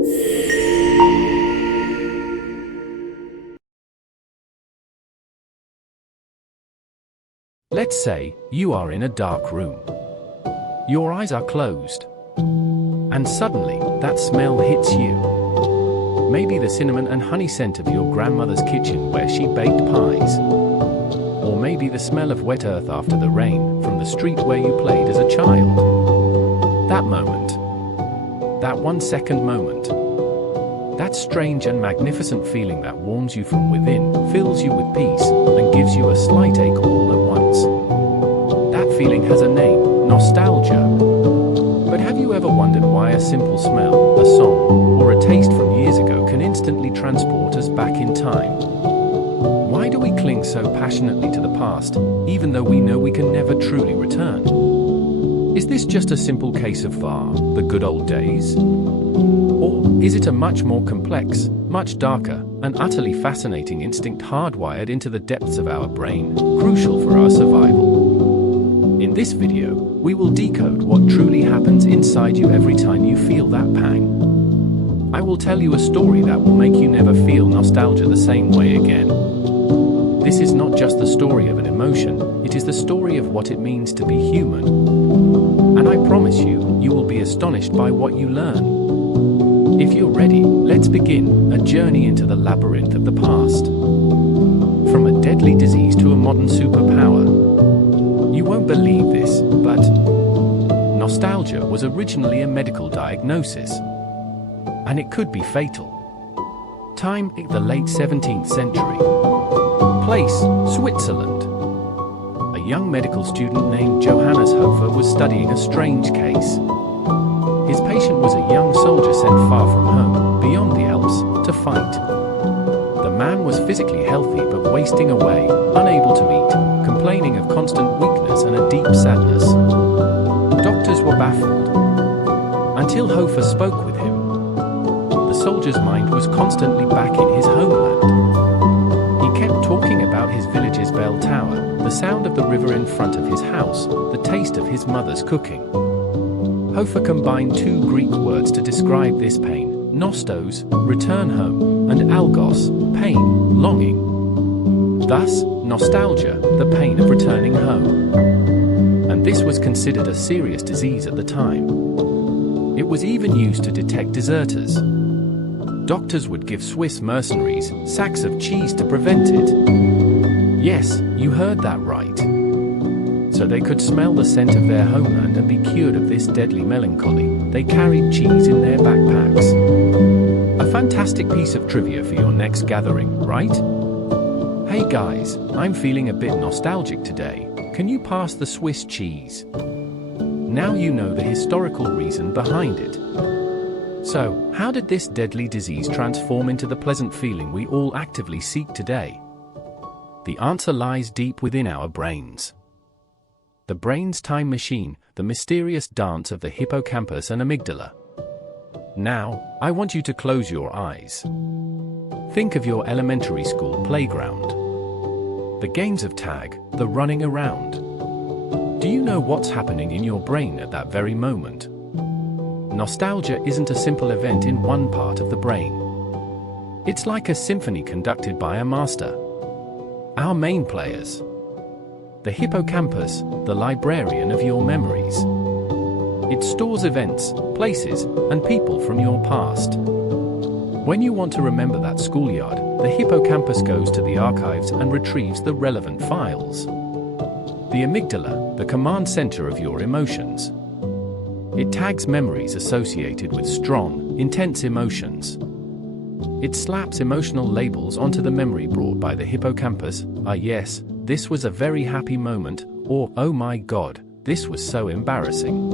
Let's say you are in a dark room. Your eyes are closed. And suddenly, that smell hits you. Maybe the cinnamon and honey scent of your grandmother's kitchen where she baked pies. Or maybe the smell of wet earth after the rain from the street where you played as a child. That moment. That 1 second moment. That strange and magnificent feeling that warms you from within, fills you with peace, and gives you a slight ache all at once. That feeling has a name, nostalgia. But have you ever wondered why a simple smell, a song, or a taste from years ago can instantly transport us back in time? Why do we cling so passionately to the past, even though we know we can never truly return? Is this just a simple case of the good old days? Or is it a much more complex, much darker, and utterly fascinating instinct hardwired into the depths of our brain, crucial for our survival? In this video, we will decode what truly happens inside you every time you feel that pang. I will tell you a story that will make you never feel nostalgia the same way again. This is not just the story of an emotion, it is the story of what it means to be human. And I promise you, you will be astonished by what you learn. If you're ready, let's begin a journey into the labyrinth of the past. From a deadly disease to a modern superpower. You won't believe this, but nostalgia was originally a medical diagnosis. And it could be fatal. Time, the late 17th century. Place, Switzerland. A young medical student named Johannes Hofer was studying a strange case. His patient was a young soldier sent far from home, beyond the Alps, to fight. The man was physically healthy but wasting away, unable to eat, complaining of constant weakness and a deep sadness. Doctors were baffled. Until Hofer spoke with him. The soldier's mind was constantly back in his homeland. He kept talking about his village's bell tower, the sound of the river in front of his house, the taste of his mother's cooking. Hofer combined two Greek words to describe this pain, nostos, return home, and algos, pain, longing. Thus, nostalgia, the pain of returning home. And this was considered a serious disease at the time. It was even used to detect deserters. Doctors would give Swiss mercenaries sacks of cheese to prevent it. Yes, you heard that right. So they could smell the scent of their homeland and be cured of this deadly melancholy. They carried cheese in their backpacks. A fantastic piece of trivia for your next gathering, right? Hey guys, I'm feeling a bit nostalgic today. Can you pass the Swiss cheese? Now you know the historical reason behind it. So, how did this deadly disease transform into the pleasant feeling we all actively seek today? The answer lies deep within our brains. The brain's time machine, the mysterious dance of the hippocampus and amygdala. Now, I want you to close your eyes. Think of your elementary school playground. The games of tag, the running around. Do you know what's happening in your brain at that very moment? Nostalgia isn't a simple event in one part of the brain. It's like a symphony conducted by a master. Our main players. The hippocampus, the librarian of your memories. It stores events, places, and people from your past. When you want to remember that schoolyard, the hippocampus goes to the archives and retrieves the relevant files. The amygdala, the command center of your emotions. It tags memories associated with strong, intense emotions. It slaps emotional labels onto the memory brought by the hippocampus. Ah yes, this was a very happy moment, or oh my god, this was so embarrassing.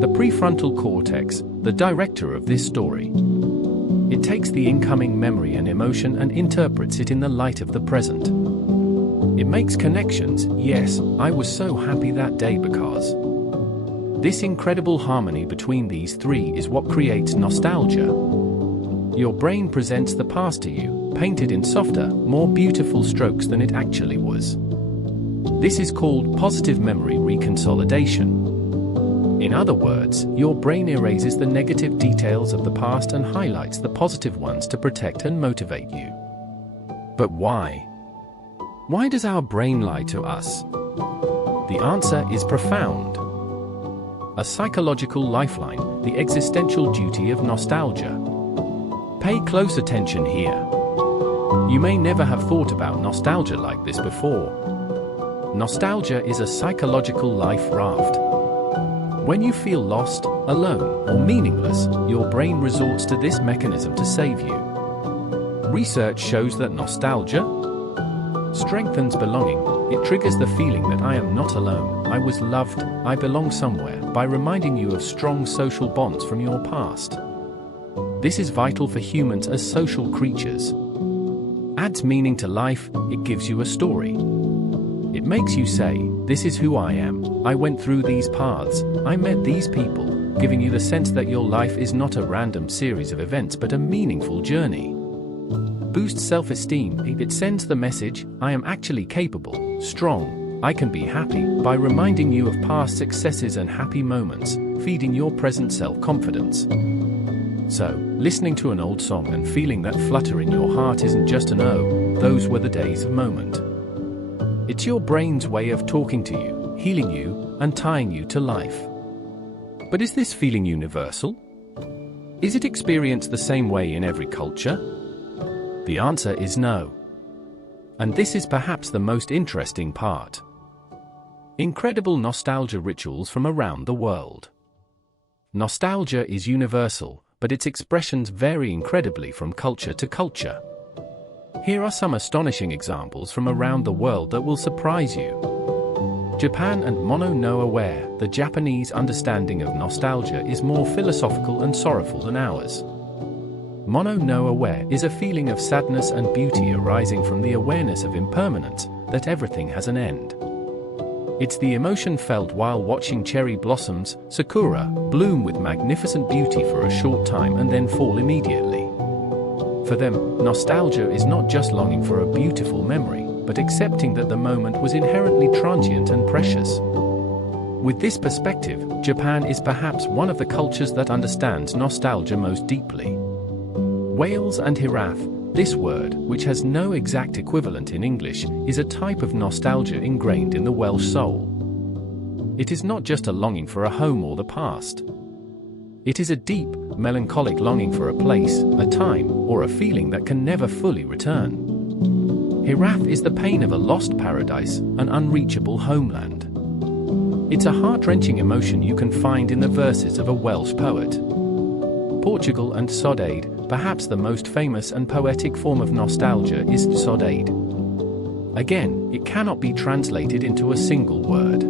The prefrontal cortex, the director of this story. It takes the incoming memory and emotion and interprets it in the light of the present. It makes connections. Yes, I was so happy that day because. This incredible harmony between these three is what creates nostalgia. Your brain presents the past to you, painted in softer, more beautiful strokes than it actually was. This is called positive memory reconsolidation. In other words, your brain erases the negative details of the past and highlights the positive ones to protect and motivate you. But why? Why does our brain lie to us? The answer is profound. A psychological lifeline, the existential duty of nostalgia. Pay close attention here. You may never have thought about nostalgia like this before. Nostalgia is a psychological life raft. When you feel lost, alone, or meaningless, your brain resorts to this mechanism to save you. Research shows that nostalgia strengthens belonging. It triggers the feeling that I am not alone, I was loved, I belong somewhere, by reminding you of strong social bonds from your past. This is vital for humans as social creatures. Adds meaning to life, it gives you a story. It makes you say, this is who I am, I went through these paths, I met these people, giving you the sense that your life is not a random series of events but a meaningful journey. Boosts self-esteem, it sends the message, I am actually capable, strong, I can be happy, by reminding you of past successes and happy moments, feeding your present self-confidence. So, listening to an old song and feeling that flutter in your heart isn't just an oh, those were the days of moment. It's your brain's way of talking to you, healing you, and tying you to life. But is this feeling universal? Is it experienced the same way in every culture? The answer is no. And this is perhaps the most interesting part. Incredible nostalgia rituals from around the world. Nostalgia is universal, but its expressions vary incredibly from culture to culture. Here are some astonishing examples from around the world that will surprise you. Japan and mono no aware, the Japanese understanding of nostalgia is more philosophical and sorrowful than ours. Mono no aware is a feeling of sadness and beauty arising from the awareness of impermanence, that everything has an end. It's the emotion felt while watching cherry blossoms, sakura, bloom with magnificent beauty for a short time and then fall immediately. For them, nostalgia is not just longing for a beautiful memory, but accepting that the moment was inherently transient and precious. With this perspective, Japan is perhaps one of the cultures that understands nostalgia most deeply. Wales and Hiraeth, this word, which has no exact equivalent in English, is a type of nostalgia ingrained in the Welsh soul. It is not just a longing for a home or the past. It is a deep, melancholic longing for a place, a time, or a feeling that can never fully return. Hiraeth is the pain of a lost paradise, an unreachable homeland. It's a heart-wrenching emotion you can find in the verses of a Welsh poet. Portugal and Saudade, perhaps the most famous and poetic form of nostalgia is Saudade. Again, it cannot be translated into a single word.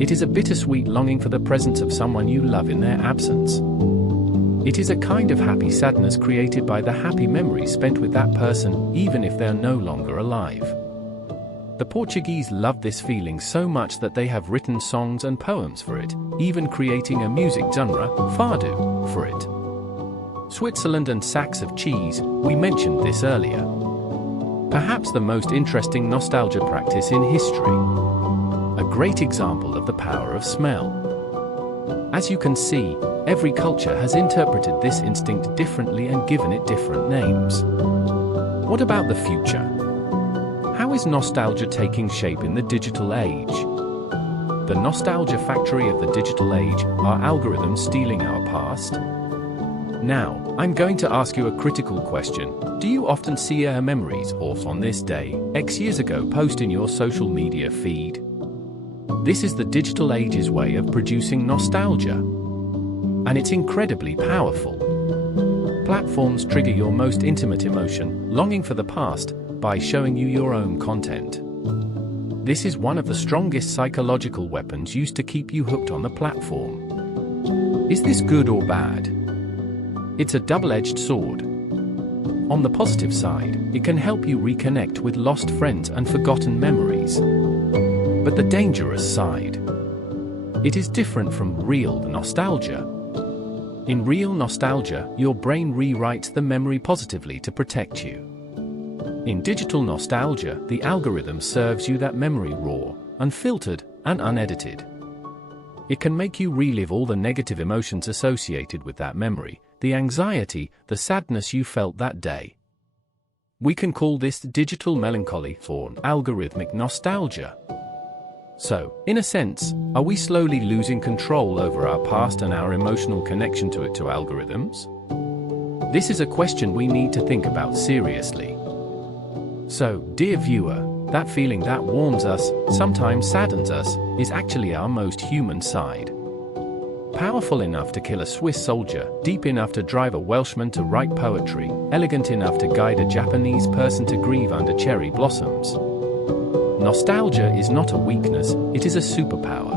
It is a bittersweet longing for the presence of someone you love in their absence. It is a kind of happy sadness created by the happy memories spent with that person, even if they're no longer alive. The Portuguese love this feeling so much that they have written songs and poems for it, even creating a music genre, fado, for it. Switzerland and sacks of cheese, we mentioned this earlier. Perhaps the most interesting nostalgia practice in history. A great example of the power of smell. As you can see, every culture has interpreted this instinct differently and given it different names. What about the future? How is nostalgia taking shape in the digital age? The nostalgia factory of the digital age, are algorithms stealing our past? Now, I'm going to ask you a critical question. Do you often see your memories of on this day, X years ago post in your social media feed? This is the digital age's way of producing nostalgia. And it's incredibly powerful. Platforms trigger your most intimate emotion, longing for the past, by showing you your own content. This is one of the strongest psychological weapons used to keep you hooked on the platform. Is this good or bad? It's a double-edged sword. On the positive side, it can help you reconnect with lost friends and forgotten memories. But the dangerous side. It is different from real nostalgia. In real nostalgia, your brain rewrites the memory positively to protect you. In digital nostalgia, the algorithm serves you that memory raw, unfiltered, and unedited. It can make you relive all the negative emotions associated with that memory, the anxiety, the sadness you felt that day. We can call this digital melancholy or algorithmic nostalgia. So, in a sense, are we slowly losing control over our past and our emotional connection to algorithms? This is a question we need to think about seriously. So, dear viewer, that feeling that warms us, sometimes saddens us, is actually our most human side. Powerful enough to kill a Swiss soldier, deep enough to drive a Welshman to write poetry, elegant enough to guide a Japanese person to grieve under cherry blossoms. Nostalgia is not a weakness, it is a superpower.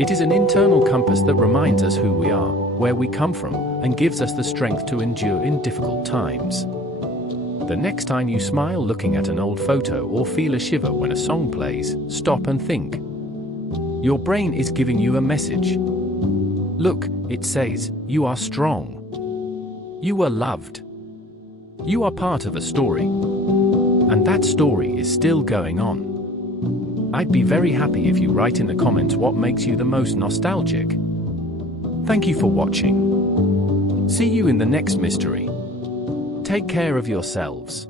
It is an internal compass that reminds us who we are, where we come from, and gives us the strength to endure in difficult times. The next time you smile looking at an old photo or feel a shiver when a song plays, stop and think. Your brain is giving you a message. Look, it says, you are strong. You are loved. You are part of a story. And that story is still going on. I'd be very happy if you write in the comments what makes you the most nostalgic. Thank you for watching. See you in the next mystery. Take care of yourselves.